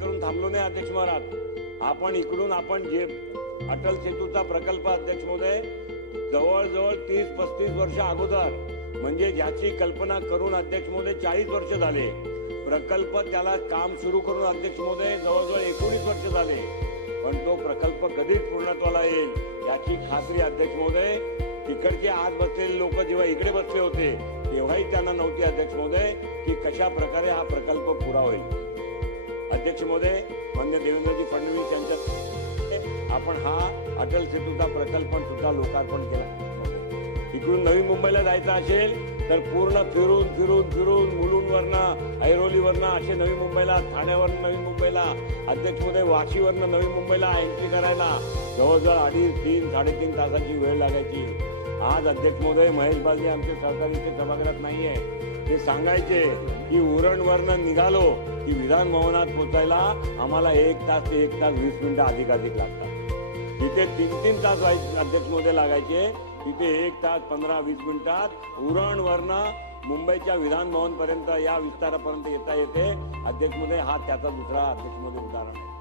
करून थांबलो नाही अध्यक्ष महाराज। आपण इकडून जे अटल सेतूचा प्रकल्प अध्यक्ष महोदय जवळजवळ 30-35 वर्ष अगोदर म्हणजे ज्याची कल्पना करून अध्यक्ष महोदय 40 वर्ष झाले, प्रकल्प त्याला काम सुरू करून अध्यक्ष महोदय जवळजवळ 19 वर्ष झाले, पण तो प्रकल्प कधीच पूर्णत्वाला येईल याची खात्री अध्यक्ष महोदय तिकडचे आज बसलेले लोक जेव्हा इकडे बसले होते तेव्हाही त्यांना नव्हती अध्यक्ष महोदय की कशा प्रकारे हा प्रकल्प पुरा होईल। अध्यक्ष महोदय माननीय देवेंद्रजी फडणवीस यांच्या आपण हा अटल सेतूचा प्रकल्प सुद्धा लोकार्पण केला। इकडून नवी मुंबईला जायचं असेल तर पूर्ण फिरून फिरून फिरून मुलुंडवरनं ऐरोलीवरनं असे नवी मुंबईला, ठाण्यावरनं नवी मुंबईला, अध्यक्ष महोदय वाशीवरनं नवी मुंबईला एंट्री करायला जवळजवळ 2.5-3-3.5 तासाची वेळ लागायची। आज अध्यक्ष महोदय महेश बालदी आमचे सहकारीचे सभागृहात नाहीये, ते सांगायचे की उरणवरनं निघालो की विधान भवनात पोहोचायला आम्हाला 1 तास ते 1 तास 20 मिनिटं अधिकाधिक लागतात। तिथे 3-3 तास अध्यक्ष महोदय लागायचे, तिथे 1 तास 15-20 मिनिटात उरणवरनं मुंबईच्या विधान भवन पर्यंत या विस्तारापर्यंत येता येते। अध्यक्ष महोदय हा त्याचा दुसरा अध्यक्ष महोदय उदाहरण आहे।